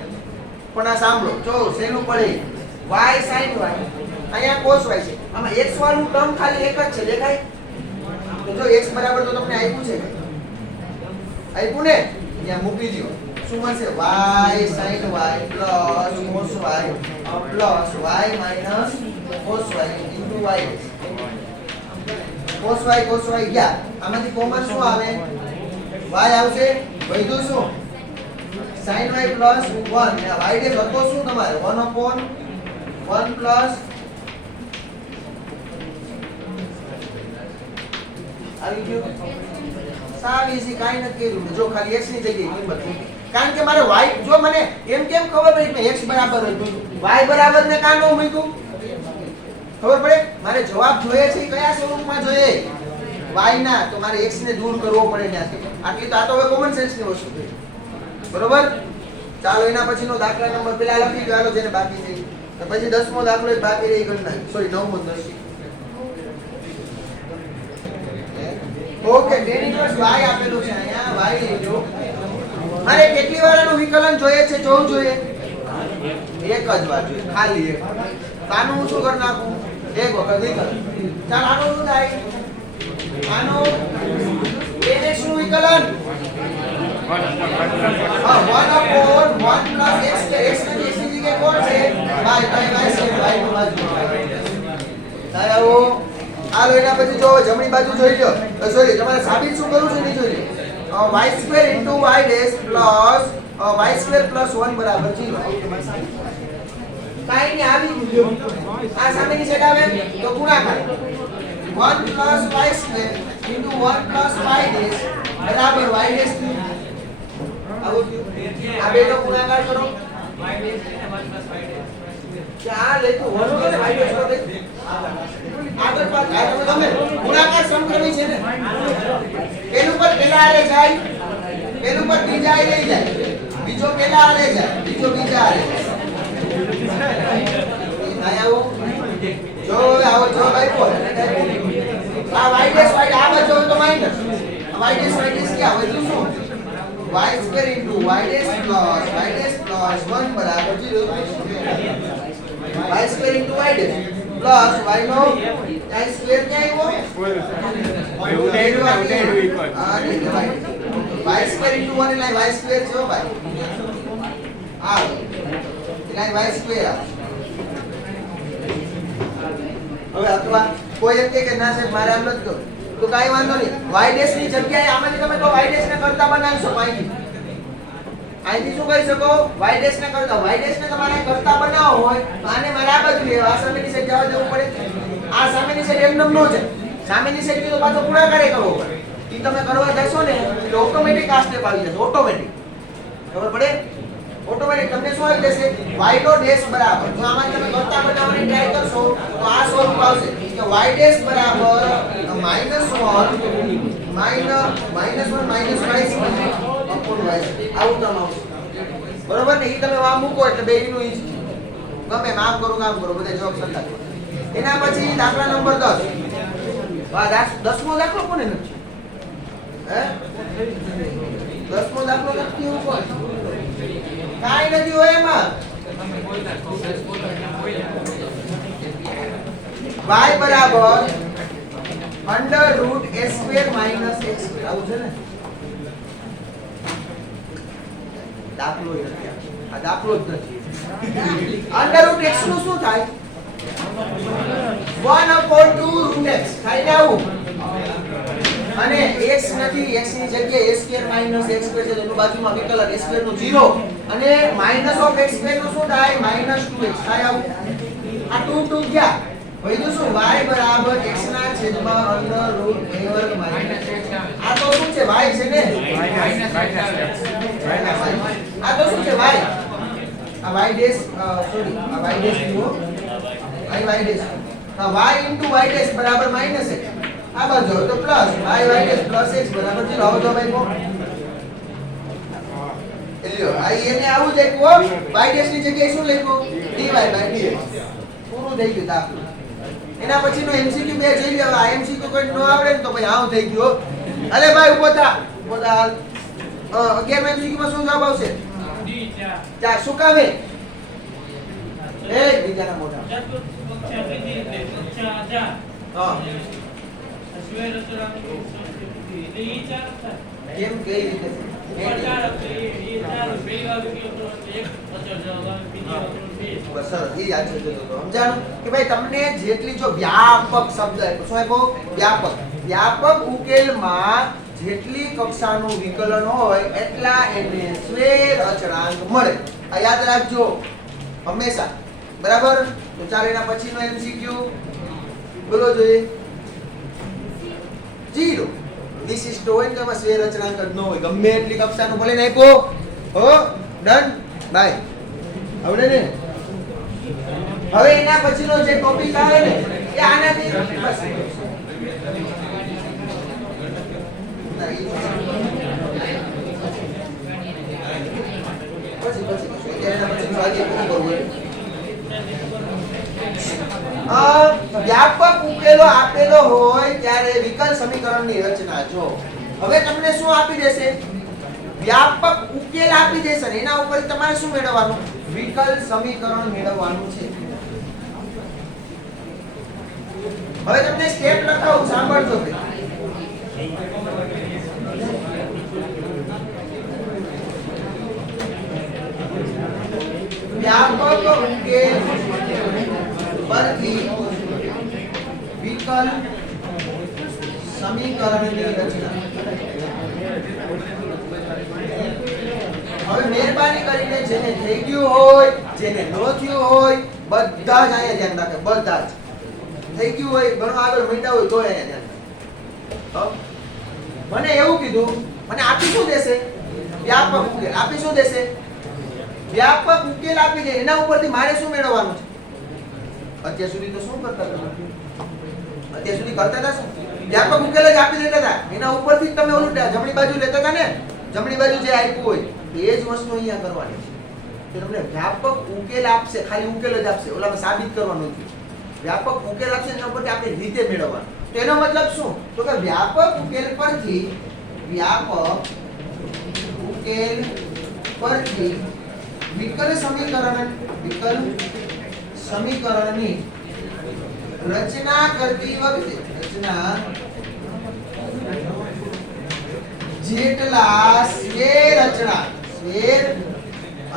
પણ આ સાંભળો જો શેનું પડે y sin y અહીંયા cos y છે આમાં x વાળું ટર્મ ખાલી એક જ છે દેખાય તો જો x બરાબર તો તમને આપ્યું છે આપ્યું ને અહીંયા મૂકી દો શું મળશે y sin y plus cos y plus y minus cos y into y cos y ગયા આમાંથી કોમન શું આવે? y આવશે વધ્યું શું? sin y plus 1 y dash હતો શું તમારે 1/1 plus આવી ગયું સાવ ઈઝી, કાઈ નથી કર્યું. જો ખાલી x ની જગ્યાએ કિંમત મૂકી. કારણ કે મારે y જો મને એમ કેમ ખબર પડી કે x બરાબર જ મૂક્યું, y બરાબર ને કાં નો મૂક્યું ખબર પડે. મારે જવાબ જોઈએ છે કયા સ્વરૂપમાં જોઈએ, y ના, તો મારે x ને દૂર કરવો પડે ત્યાંથી. આટલી તો આ તો હવે કોમન સેન્સ ની વસ્તુ છે, બરોબર. ચાલો એના પછીનો દાખલા નંબર પેલા લખી દો, હાલો જેને બાકી છે. તો પછી 10મો દાખલો જ બાકી રહી ગયો, સોરી 9મો 10. ઓકે, tan ઇન્વર્સ y આપેલું છે અહીંયા, y લેજો. મારે કેટલી વાર આનું વિકલન જોઈએ છે જોવું જોઈએ, એક જ વાર જોઈએ, ખાલી એક. આનું હું શું કરી નાખું, એક વખત વિકલન. ચાલ આનું શું થાય, આનું tan x નું વિકલન 1/1 + x કે x ની જગ્યાએ કોણ છે y, y નું બાજુ થાય. આવો હાલો એના પછી જો જમણી બાજુ જોઈ લો, સોરી તમારે સાબિત શું કરવું છે નહીં જોઈ લો. y² * y' + y² + 1 બરાબર 0. કાઈ ને આવી ગયું, આ સામેની સાઈડ આવે તો ગુણાકાર 1 + y² * 1 + y' બરાબર y' આવું આ બે નો ગુણાકાર કરો, આ લેતો 1 + y' આગળ પાછળ આ તમે ગુણાકાર સમક્રમી છે ને, પેલું પર પેલા આરે જાય, પેલું પર બીજા આરે લઈ જાય, બીજો પેલા આરે જાય, બીજો બીજા આરે જાય. આવો જો આવો જો ભાઈ બોલ આ y' આ બાજુ તો માઈનસ, y' ક્યાં વધ્યું શું, y² * y' + y' + 1 બરાબર 0. y² * y' પ્લસ y નો y સ્ક્વેર ક્યાં આવ્યો, y સ્ક્વેર * 1 એટલે y સ્ક્વેર છે ભાઈ, આ એટલે y સ્ક્વેર આવે. હવે અથવા કોઈ એમ કે ના સાહેબ મારે આમ નથી કરવું, તો કાઈ વાંધો નહીં, y' ની જગ્યાએ આમાંથી તમે તો y' ને કરતા બનાવી શકો. અહીંથી શું કરી શકો, y' ને કરતા, y' ને તમારે કરતા બનાવવો હોય તો આને મારે આ બાજુ લેવા, આ સામેની સાઈડ જવા દેવું પડે. આ સામેની સાઈડ એમનેમ નો છે, સામેની સાઈડ તો પાછો ગુણાકાર કરવો પડે. ઈ તમે કરવા જશો ને એટલે ઓટોમેટિક આ સ્ટેપ આવી જશે, ઓટોમેટિક. ખબર પડે, ઓટોમેટિક તમને શું આવી જશે, y નો ડેશ બરાબર, જો આમાં તમે કરતા બનાવવાની ટ્રાય કરશો તો આ સ્વરૂપ આવશે કે y' બરાબર -1 આવું તમે આવશે, બરોબર ને. ઈ તમે આ મૂકો એટલે બેયનું ઈ ગમે આમ કરો કામ કરો બધા જવાબ સરખા. એના પછી દાખલા નંબર 10. આ 10મો દાખલો કોને નથી, હે 10મો દાખલો નથી એવું કોણ, કાઈ નથી હોય એમાં. y બરાબર √a² - x², આવું છે ને દાખલો. આ દાખલો જ નથી. √x નું શું થાય, 1/2 √x થાય ને આવું. અને x નથી, x ની જગ્યાએ a² - x² છે, એનું બાજુમાં વિકલન a² નું 0 અને -x² નું શું થાય, -2x થાય આવું. આ 2 ગયા વધ્યું શું, y બરાબર x ના છેદમાં √a². આ તો શું છે, y છે ને, આ તો શું છે, y. આ y ડેશ સોરી આ y ડેશ જુઓ, y ડેશ y * y' બરાબર -x. આ બાજુ તો plus y dash plus x બરાબર 0. આવો તો ભાઈ કો એલ્યો આ એને આવું જ આપ્યું, y ડેશ ની જગ્યાએ શું લખ્યું, dy/dx. પૂરું થઈ ગયું દાખલું. એના પછીનો MCQ બે જોઈ લો. આ MCQ કોઈ ન આવડે ને તો ભાઈ આવું થઈ ગયું. અલે ભાઈ ઉભો થા, ઉભો થા. 11મા MCQ માં શું જવાબ આવશે, ચાર. શું કામે એક બીજાના મોઢા, હા કેમ કઈ રીતે સમજાણું કે ભાઈ તમને જેટલી જો વ્યાપક શબ્દ શું આપ્યો, વ્યાપક ઉકેલમાં જેટલી કક્ષાનું વિકલન હોય એટલા એને સ્વેર અચળાંક મળે. આ યાદ રાખજો હંમેશા, બરાબર. તો ચાલો એના પછીનો MCQ બોલો જોઈએ. 0. વિશિષ્ટ હોય કે એમાં સ્વેર અચળાંક જ ન હોય, ગમે એટલી કક્ષાનું ભલે ને આપ્યો હો. Done bye. આવડે ને? હવે એના પછીનો જે ટોપિક આવે ને એ આનાથી બસ વ્યાપક ઉકેલો આપેલો હોય ત્યારે વિકલ સમીકરણની રચના જો. હવે તમને શું આપી દેશે? વ્યાપક ઉકેલ આપી દેશે ને એના ઉપર તમારે શું મેળવવાનું? વિકલ સમીકરણ મેળવવાનું છે. હવે તમને સ્ટેપ લખાવું, સાંભળજો ભાઈ. વ્યાપક ઉકેલ પરથી વિકલ સમીકરણની રચના. હવે મહેરબાની કરીને જેને થઈ ગયું હોય, જેને ન થયું હોય, બધા જ અહીંયા ધ્યાન રાખે. બધા જ થઈ ગયું હોય, ઘણો આગળ મીંડા હોય તો અહીંયા ધ્યાન. મને એવું કીધું, મને આપી શું દેશે? વ્યાપક ઉકેલ. આપી શું દેશે? વ્યાપક ઉકેલ આપી દે. એના ઉપરથી મારે શું મેળવવાનું છે? અત્યાર સુધી તો શું કરતા હતા? અત્યાર સુધી કરતા હતા શું? વ્યાપક ઉકેલ જ આપી દેતા હતા. એના ઉપરથી તમે ઓલું જમણી બાજુ લેતા હતા ને, જમણી બાજુ જે આપ્યું હોય એ જ વસ્તુ અહીંયા કરવાની છે. કે તમને વ્યાપક ઉકેલ આપશે, ખાલી ઉકેલ જ આપશે, ઓલામાં સાબિત કરવાનું નથી. વ્યાપક ઉકેલ આપશે એના ઉપરથી આપણે રીતે મેળવવાનું. તો એનો મતલબ શું? તો કે વ્યાપક ઉકેલ પરથી વિકલ સમીકરણની રચના કરતી વખતે જેટલા સ્વેર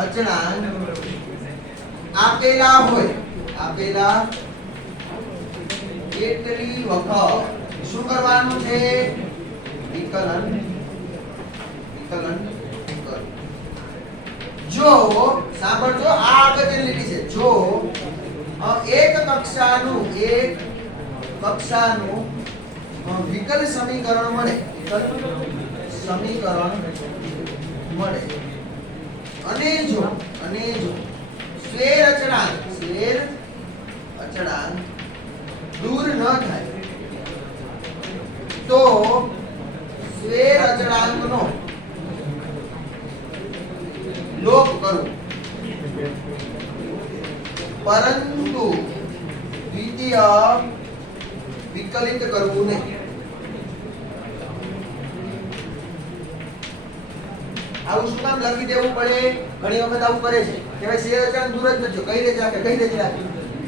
અચળાંક આપેલા હોય, એટલી વખત શું કરવાનું છે? વિકલન કરો. જો સાંભળજો, આ અગત્યની લીટી છે. જો એક કક્ષાનું વિકલ સમીકરણ મળે અને જો સ્વેર અચળાંક દૂર ન થાય તો સ્વેર અચળાંકનો લોપ કરવો, પરંતુ દ્વિતીય વિકલિત કરવું નહીં. આવું શું કામ લખી દેવું પડે? ઘણી વખત આવું કરે છે કે ભાઈ સ્વેર અચળાંક દૂર જ નથી, કઈ રીતે રાખે,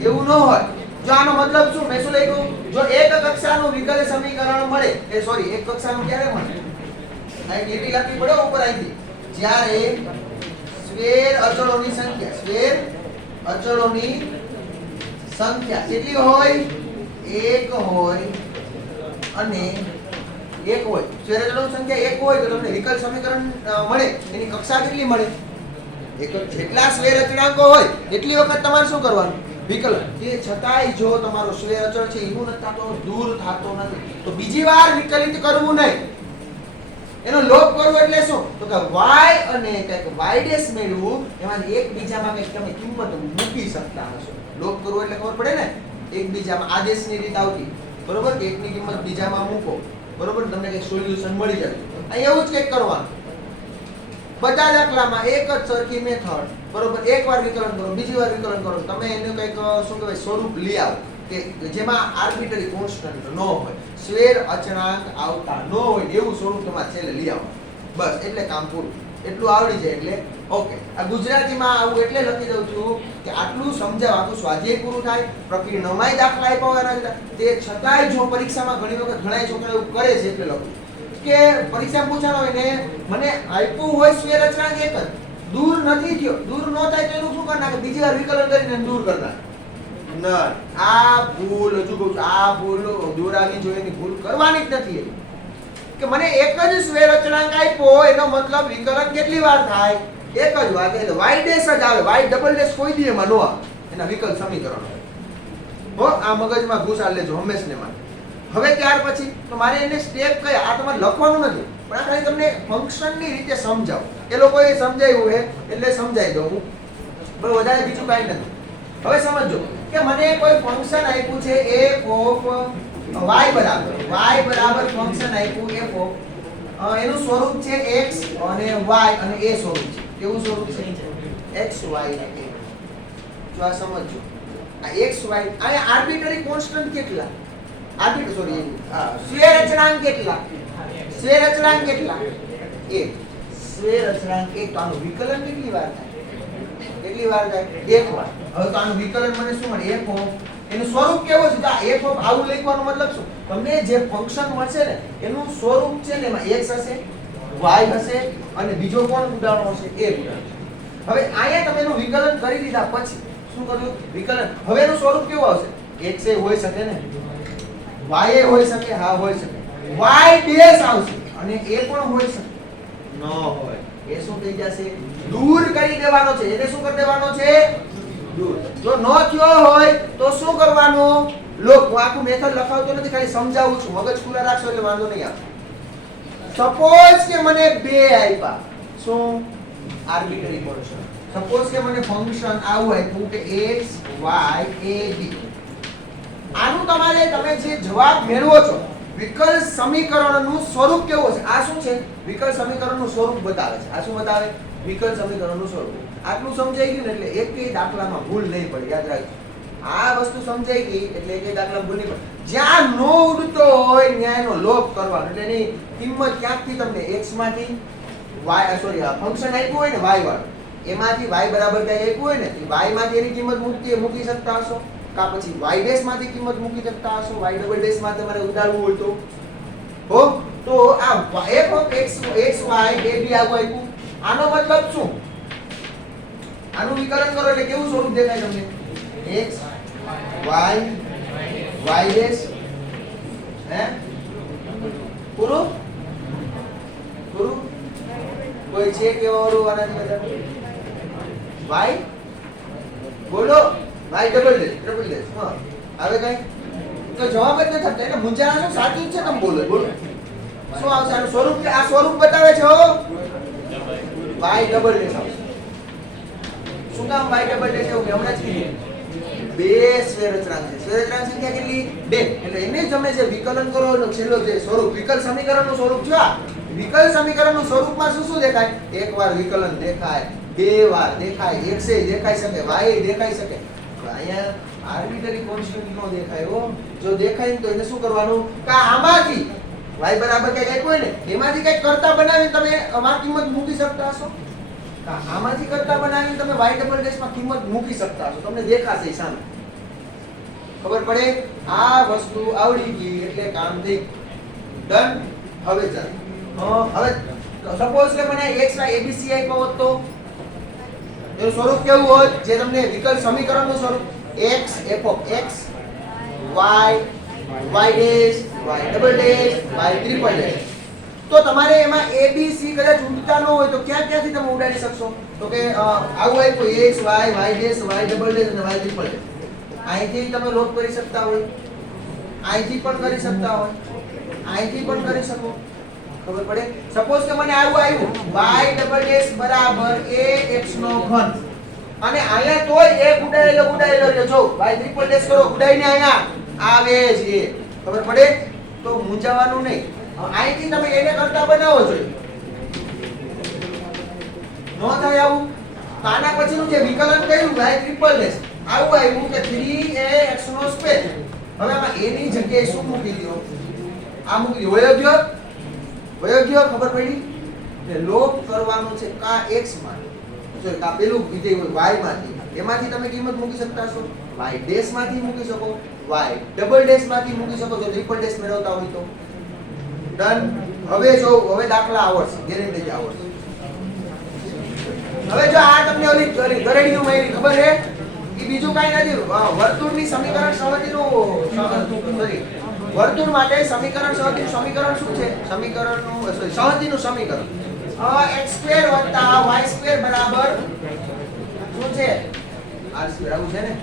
એવું ન હોય. જો આનો મતલબ શું? મેં શું લખ્યું? જો એક કક્ષાનું વિકલ સમીકરણ મળે, એક કક્ષાનું ક્યારે મળે? આ એક લીટી લખવી પડે ઉપર અહીંથી. જ્યારે સ્વેર અચળોની સંખ્યા કેટલી હોય? એક હોય અને એક હોય. સ્વેર અચળોની સંખ્યા એક હોય તો તમને વિકલ સમીકરણ મળે. એની કક્ષા કેટલી મળે? જેટલા સ્વેર અચળાંકો હોય એટલી વખત તમારે શું કરવાનું? વિકલન. તે છતાંય જો તમારો સ્વેર અચળ છે એવું નથી થતો, દૂર થતો નથી, તો બીજી વાર વિકલિત કરવું નહીં. એનો લોપ કરવો એટલે શું? તો કે y અને કંઈક y' મેળવવું, એમાં એકબીજામાં કંઈક તમે કિંમત મૂકી શકતા હશો. લોપ કરવો એટલે ખબર પડે ને, એકબીજામાં આદેશની રીત આવતી, બરોબર? કે એકની કિંમત બીજામાં મૂકો, બરોબર? તમને કંઈક સોલ્યુશન મળી જાય. અહીં એવું જ કંઈક કરવાનું. બધા દાખલામાં એક જ સરખી મેથડ, બરોબર? એકવાર વિકલન કરો, બીજી વાર વિકલન કરો, તમે એનું કંઈક શું કહેવાય સ્વરૂપ લઈ આવો કે જેમાં આર્બિટરી કોન્સ્ટન્ટ ન હોય, સ્વેર અચળાંક આવતા ન હોય એવું સ્વરૂપ તમારે છેલ્લે લઈ આવો. બસ, એટલે કામ પૂરું. એટલું આવડી જાય એટલે ઓકે. આ ગુજરાતીમાં આવું એટલે લખી દઉં છું કે આટલું સમજાવ, આટલું સ્વાધ્યાય પૂરું થાય. પ્રકરણમાંય દાખલા આપ્યા હોય તે છતાંય જો પરીક્ષામાં ઘણી વખત ઘણા છોકરા એવું કરે છે એટલે લખું કે પરીક્ષા પૂછાનો હોય ને મને આપ્યું હોય સ્વેર અચળાંક એક જ, દૂર નથી થયો, દૂર ન થાય તો એનું શું કરી નાખે? બીજી વાર વિકલન કરીને દૂર કરી નાખે. આ ભૂલ, હજુ કહું છું, આ ભૂલ દોરાવી જોઈએ, એની ભૂલ કરવાની જ નથી. કે મને એક જ સ્વેર અચળાંક આપ્યો એનો મતલબ વિકલન કેટલી વાર થાય? એક જ વાર. એટલે y' જ આવે, y ડબલ ડેશ કોઈ દી એમાં ન આવે. એના વિકલ સમીકરણ હો, આ મગજમાં ઘુસાડ લેજો હંમેશને માટે. હવે ત્યાર પછી તો મારે એને સ્ટેપ કયા આ તમારે લખવાનું નથી પણ આ ખાલી તમને ફંક્શનની રીતે સમજાવું એ લોકોએ સમજાવ્યું છે એટલે સમજાવી દઉં હું બરાબર વધારે બીજું કાંઈ નથી હવે સમજો કે મને કોઈ ફંક્શન આપ્યું છે f ઓફ y બરાબર ફંક્શન આપ્યું f ઓફ એનું સ્વરૂપ છે x અને y અને a સ્વરૂપ છે કેવું સ્વરૂપ છે x y અને a જો આ સમજો આ x y આ આર્બિટરી કોન્સ્ટન્ટ કેટલા સ્વેર અચળાંક કેટલા સ્વેર અચળાંક કેટલા 1 સ્વેર અચળાંક 1 તો આનું વિકલન કેટલી વાર થાય એક વાર હવે તો આનું વિકલન મને શું મળે f ઓફ એનું સ્વરૂપ કેવું છે આ f ઓફ આવું લખવાનો મતલબ શું તમને જે ફંક્શન મળશે ને એનું સ્વરૂપ છે ને એમાં x હશે y હશે અને બીજો કોણ ઉદાહરણ હશે a ઉદાહરણ હવે આયા તમે એનું વિકલન કરી દીધા પછી શું કર્યું વિકલન હવે એનું સ્વરૂપ કેવું આવશે x એ હોઈ શકે ને y એ હોઈ શકે હા હોઈ શકે y ડેશ આવશે અને a પણ હોઈ શકે ન હોય એ શું થઈ જશે દૂર કરી દેવાનો છે એને શું કરી દેવાનો છે દૂર જો ન થયો હોય તો શું કરવાનું લોક હું આખું મેથડ લખાવતો નથી ખાલી સમજાવું છું મગજ ખુલ્લા રાખશો એટલે વાંધો નહીં આવે સપોઝ કે મને બે આપ્યા શું આર્બિટરી ફંક્શન સપોઝ કે મને ફંક્શન આવું આપ્યું કે x y a b આનું તમારે તમે જે જવાબ મેળવો છો વિકલ સમીકરણનું સ્વરૂપ કેવું છે આ શું છે વિકલ સમીકરણનું સ્વરૂપ બતાવે છે આ શું બતાવે વિકલ સમીકરણનું સ્વરૂપ આટલું સમજાઈ ગયું ને એટલે એકેય દાખલામાં ભૂલ નહીં પડે યાદ રાખજો આ વસ્તુ સમજાઈ ગઈ એટલે એકેય દાખલામાં ભૂલ નહીં પડે જ્યાં નો ઉડતો હોય ત્યાં એનો લોપ કરવાનો એટલે એની કિંમત ક્યાંકથી તમને x માંથી y ફંક્શન આપ્યું હોય ને y વાળું એમાંથી y બરાબર કઈ આપ્યું હોય ને y માંથી એની કિંમત મૂકી શકતા હશો કા પછી y ડેશ માંથી કિંમત મૂકી શકતા હશો y ડબલ ડેશ માં તમારે ઉડાડવું હોય તો આ f of x y a b આપ્યું આનો મતલબ શું આનું વિકલન કરો એટલે કેવું સ્વરૂપ દેખાય તમને x y ડેશ હે પૂરું કોઈ છે કેવું આનાથી બધા y બોલો y ડબલ ડેશ હા હવે કઈ તો જવાબ જ નથી થતો એટલે મૂંઝાવાનું સાચું છે તમે બોલો શું આવશે આનું સ્વરૂપ આ સ્વરૂપ બતાવે છે y ડબલ ડેશ આવશે શું કામ y ડબલ ડેશ એવું કે હમણાં જ કીધું બે સ્વેર અચળાંક છે સ્વેર અચળાંક સંખ્યા કેટલી બે એટલે એને જ તમે જે વિકલન કરો એનો છેલ્લો જે સ્વરૂપ વિકલ સમીકરણનું સ્વરૂપ છે આ વિકલ સમીકરણનું સ્વરૂપમાં શું શું દેખાય એકવાર વિકલન દેખાય બે વાર દેખાય x એ દેખાઈ શકે y એ દેખાઈ શકે અહીંયા આર્બિટરી કોન્સ્ટન્ટ નો દેખાય હો જો દેખાય તો એને શું કરવાનું કે આમાંથી y બરાબર કઈ આપ્યું હોય ને એમાંથી કઈ કરતા બનાવીને તમે આમાં કિંમત મૂકી શકતા હશો આમાંથી કરતા બનાવીને તમે y ડબલ ડેશ માં કિંમત મૂકી શકતા હશો તમને દેખાશે સામે ખબર પડે આ વસ્તુ આવડી ગઈ એટલે કામ થઈ ડન હવે ચાલો હવે સપોઝ કે મને x y abc આપ્યો હોત તો એનું સ્વરૂપ કેવું હોત જે તમને વિકલ સમીકરણનું સ્વરૂપ x f of x y y dash y double dash y triple dash તો તમારે એમાં a b c કદાચ ઉડતા ન હોય તો ક્યાંથી તમે ઉડાડી શકશો તો કે આવું હોય તો x y y dash y double dash અને y ટ્રિપલ ડેશ અહીંથી તમે લોપ કરી શકતા હોય અહીંથી પણ કરી શકતા હોય અહીંથી પણ કરી શકો ખબર પડે સપોઝ કે મને આવું આવ્યું y ડબલ ડેશ બરાબર ax નો ઘન અને અહીંયા તોય એક ઉડાયેલો એટલે જો y ટ્રિપલ ડેશ કરો ઉડાઈને અહીંયા આવે છે ખબર પડે તો મૂંઝાવાનું નહીં અહીંથી તમે એને કરતા બનાવો જોઈએ નો થાય આવું તો આના પછીનું જે વિકલન કર્યું y ટ્રિપલ ડેશ આવું આવ્યું કે 3ax નો સ્ક્વેર હવે આમાં a ની જગ્યાએ શું મૂકી દો આ મૂકી દો વયો ગયો ખબર પડી કે લોપ કરવાનું છે કા x માં જો કા પેલું વિધેય હોય y માંથી એમાંથી તમે કિંમત મૂકી શકતા છો y ડેશ માંથી મૂકી શકો y ડબલ ડેશ માંથી મૂકી શકો જો ટ્રિપલ ડેશ મેળવતા હોય તો ડન હવે દાખલા આવડશે ગેરંટી આવડશે હવે જો આ તમને ઓલી ગરેડીનું મારી ખબર છે એ બીજું કાઈ નથી વર્તુળની સમીકરણ સહગતિનું વર્તુળ માટે સમીકરણ સમીકરણ શું છે સમીકરણનું સહગતિનું સમીકરણ x2 y2 બરાબર શું છે r2 આવું છે ને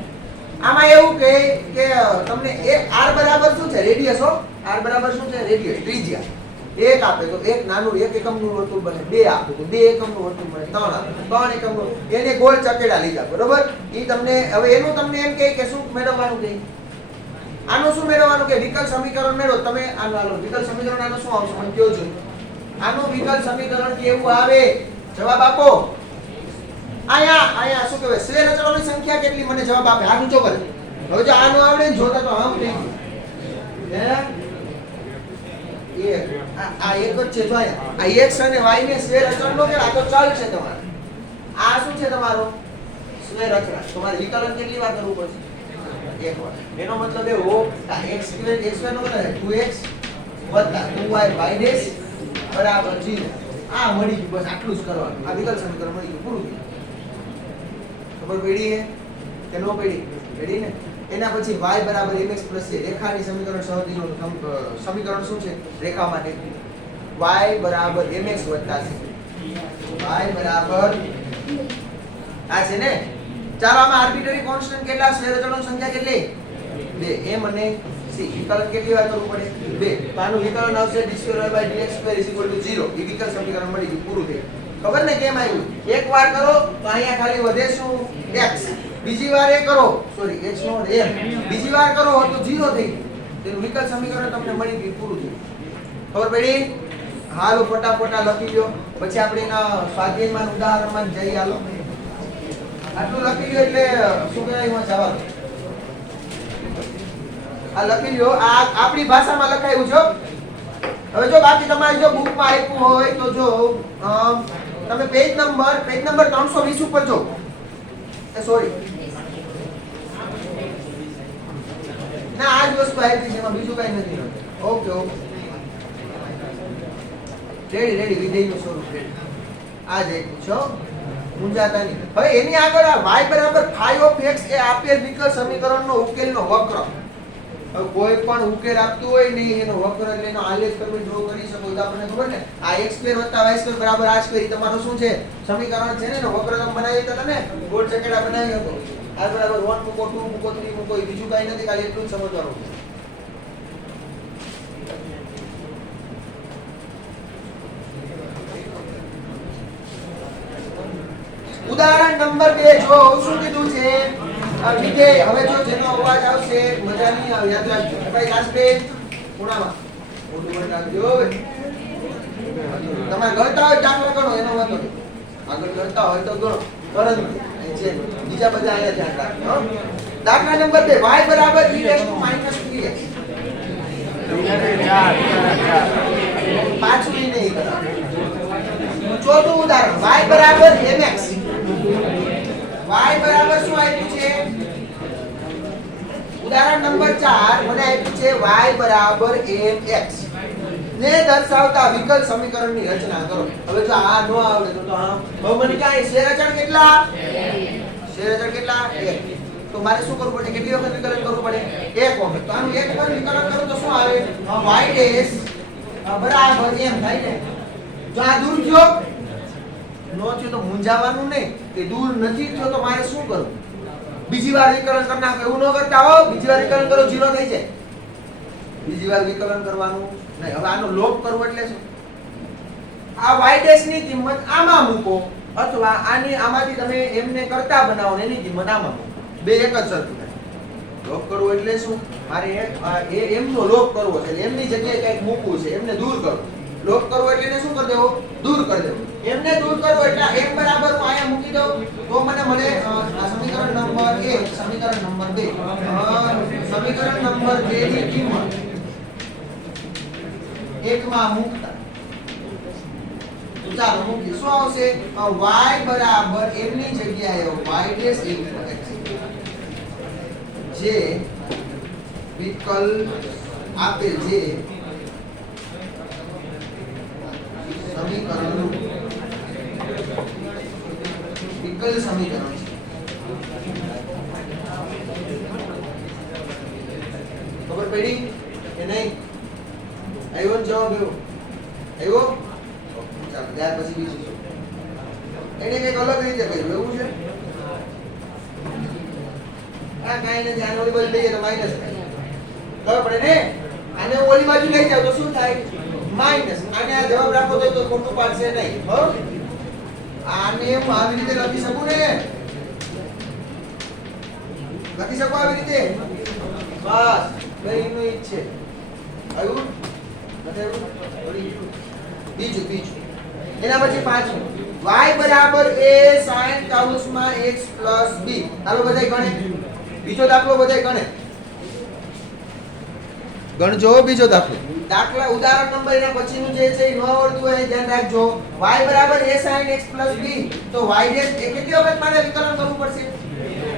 આમાં એવું કે તમને એક r બરાબર શું છે રેડિયસ હો r બરાબર શું છે રેડિયસ ત્રિજ્યા એક આપે તો એક નાનું 1 એકમનું વર્તુળ બને 2 આપે તો 2 એકમનું વર્તુળ બને 3 આપે તો 3 એકમનું એને ગોળ ચકેડા લીધા બરોબર ઈ તમને હવે એનું તમને એમ કહે કે શું મેળવવાનું કે આનું શું મેળવવાનું કે વિકલ સમીકરણ મેળવો તમે આનું હાલો વિકલ સમીકરણ આનું શું આવશે મને કહો છો આનું વિકલ સમીકરણ કેવું આવે જવાબ આપો આયા શું કહેવાય સ્લેર અચળોની સંખ્યા કેટલી મને જવાબ આપે આ ઊંચો કરે હવે જો આનું આવડે ને જોતા તો આમ થઈ ગયું હે આ એક જ છે જો આ x અને y ને સ્લેર અચળનો કે આ તો ચલ છે તમારો આ શું છે તમારો સ્લેર અચળ તમારે વિકલન કેટલી વાર કરવું પડશે એક વાર એનો મતલબ એવો આ x સ્ક્વેર નો બરાબર 2x 2y y ડેશ બરાબર 0 આ મળી ગયું બસ આટલું જ કરવાનું આ વિકલ સમીકરણ મળી ગયું પૂરું થયું ખબર પડી કે નો પડી ને એના પછી y બરાબર mx c રેખાની સમીકરણ સહજીનું સમીકરણ શું છે રેખા માટે y બરાબર mx વત્તા c y બરાબર આ છે ને ચાલો આમાં આર્બિટ્રરી કોન્સ્ટન્ટ કેટલા સ્લેર અચળોની સંખ્યા કેટલી 2 m અને c વિકલન કેટલી વાર કરવું પડે 2 તો આનું વિકલન આવશે d2y/dx2 0 એ વિકલ સમીકરણ મળી ગયું પૂરું થયું ખબર ને કેમ આવ્યું એક વાર કરો તો અહીંયા ખાલી વધે શું x બીજી વાર એ કરો સોરી x નો m બીજી વાર કરો તો 0 થઈ તેનું વિકલ સમીકરણ તમને મળી ગયું પૂરું થયું ખબર પડી હાલો ફટાફટ લખી લ્યો પછી આપણે એના સ્વાધ્યાયમાં ઉદાહરણમાં જઈ હાલો આટલું લખી લ્યો એટલે શું કહેવાય એમાં જવાબ આ લખી લ્યો આ આપણી ભાષામાં લખાયું છે હવે જો બાકી તમારી જો બુકમાં આપ્યું હોય તો જો તમે પેજ નંબર 320 ઉપર જો સોરી ના આ જ વસ્તુ આવી છે એમાં બીજું કઈ નથી ઓકે રેડી વિધેયનું સ્વરૂપ રેડી આ જ એક છો મૂંઝાતા નહીં હવે એની આગળ આ y બરાબર phi of x એ આપેલ વિકલ સમીકરણનો ઉકેલનો વક્ર હવે કોઈ પણ ઉકેલ આપતું હોય ને એનો વક્ર એટલે એનો આલેખ તમે ડ્રો કરી શકો તો આપણને ખબર ને આ x2 + y2 બરાબર r2 તમારું શું છે સમીકરણ છે ને એનો વક્ર તમે બનાવી તો તમે ગોળ ચકેડા બનાવી શકો r બરાબર 1 મૂકો 2 મૂકો 3 મૂકો બીજું કાઈ નથી ખાલી એટલું જ સમજવાનું ઉદાહરણ નંબર 2 જો શું કીધું છે વિધેય હવે જો જેનો અવાજ આવશે મજા નહીં આવે યાદ રાખજો ભાઈ કાસ્પે ખૂણામાં મોટું મોટું રાખજો તમારે ગણતા હોય દાખલા ગણો એનો વાંધો નહીં આગળ ગણતા હોય તો ગણો તરત છે બીજા બધા અહીંયા ધ્યાન રાખજો દાખલા નંબર 2 y બરાબર e - 3x પાછું ઈ નહીં કરો ચોથું ઉદાહરણ y બરાબર mx y બરાબર શું આપ્યું છે ઉદાહરણ નંબર 4 મને આપ્યું છે y બરાબર mx ને દર્શાવતા વિકલ સમીકરણની રચના કરો હવે જો આ નો આવડે તો આ હવે મને ક્યાં શેર અચળ કેટલા 1 તો મારે શું કરવું પડે કેટલી વખત વિકલન કરવું પડે એક વખત તો આનું એક વખત વિકલન કરું તો શું આવે y ડેશ બરાબર m થાય ને જો આ દૂર થયો નો થયો તો મૂંઝાવાનું નહીં કે દૂર નથી થયો તો મારે શું કરવું બીજી વાર વિકલન કરી નાખો એવું ન કરતા હો બીજી વાર વિકલન કરો 0 થઈ જાય બીજી વાર વિકલન કરવાનું નહીં હવે આનો લોપ કરવો એટલે શું આ y ડેશ ની કિંમત આમાં મૂકો અથવા આની આમાંથી તમે m ને કરતા બનાવો ને એની કિંમત આમાં મૂકો બે એક જ સરખું થાય લોપ કરવો એટલે શું મારે એ m નો લોપ કરવો છે m ની જગ્યાએ કંઈક મૂકવું છે એમને દૂર કરો લોપ કરવો એટલે એને શું કરી દેવો દૂર કરી દેવો એમને દૂર કરવો એટલે m બરાબર હું અહીંયા મૂકી દઉં તો મને મળે આ સમીકરણ નંબર 1 સમીકરણ નંબર 2 સમીકરણ નંબર 2 ની કિંમત 1 માં મૂકતા ચાલો મૂકી શું આવશે y બરાબર m ની જગ્યાએ y ડેશ જે વિકલ આપે જે સમીકરણ વિકલ સમીકરણ ખબર પડી કે નહીં આવ્યો ને જવાબ આવ્યો ચાલો ત્યાર પછી બીજું એને કંઈક અલગ રીતે કર્યું એવું છે આ કાંઈ નથી, આને ઓલી બાજુ લઈ જાય તો માઈનસ થાય. ખબર પડે ને? આને ઓલી બાજુ લઈ જાવ તો શું થાય? માઈનસ. આને આ જવાબ રાખો તો ખોટું પાડશે નહીં. હો? આને હું આવી રીતે લખી શકું ને? લખી શકો આવી રીતે? બસ ગરીબનું ઈ જ છે. આવ્યું? બીજું એના પછી પાંચમું y બરાબર a sin કાઉસમાં x plus b. ચાલો બધાય ગણે. બીજો દાખલો બધાય ગણે. ગણજો બીજો દાખલો. દાખલા ઉદાહરણ નંબર એના પછીનું જે છે એ ન આવડતું હોય ધ્યાન રાખજો. y બરાબર a sin x plus b. તો y એ કેટલી વખત મારે વિકલન કરવું પડશે?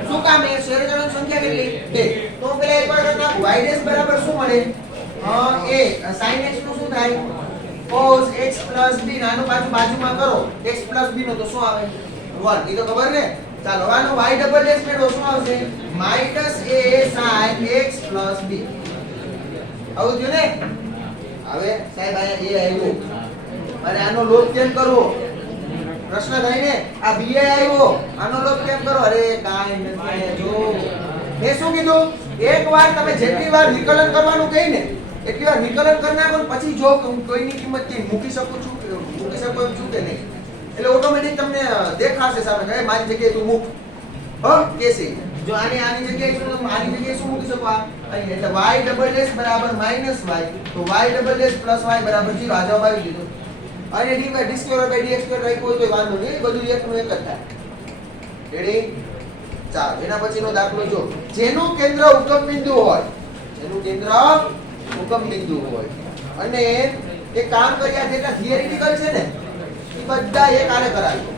શું કામ? એ શેરજણોની સંખ્યા કેટલી? 2. તો પેલા એક વાર નાખો y બરાબર શું મળે? a sin x નું શું થાય? cos x plus b. નાનું બાજુમાં કરો x plus b નો તો શું આવે? 1. એ તો ખબર ને? ચાલો આનો y ડબલ ડેશ મેળવો શું આવશે? minus a sin x plus b. આવું થયું ને? હવે સાહેબ આયા a આવ્યો અને આનો લોપ કેમ કરવો? પ્રશ્ન થાય ને? આ b આવ્યો આનો લોપ કેમ કરો? અરે કાઈ નથી. જો મેં શું કીધું? એકવાર તમે જેટલી વાર વિકલન કરવાનું કહીને એટલી વાર વિકલન કરી નાખો ને પછી જો કોઈની કિંમત કે મૂકી શકો છું કે નહીં એટલે ઓટોમેટિક તમને દેખાશે સામે કે મારી જગ્યાએ તું મૂક. હો કેસી જો આની જગ્યાએ શું મૂકી શકો? આ અહીં એટલે y ડબલ ડેશ બરાબર માઈનસ y તો y double dash plus y બરાબર 0. આ જવાબ આવી ગયો. અને d by d square by dx square રાખ્યો હોય તો વાંધો નહીં, બધું એકનું એક જ થાય. રેડી? ચાલો એના પછીનો દાખલો જો. જેનું કેન્દ્ર ઉગમ બિંદુ હોય અને એ કામ કર્યા જેટલા થિયરિટિકલ છે ને એ બધા એક આને કરાવી.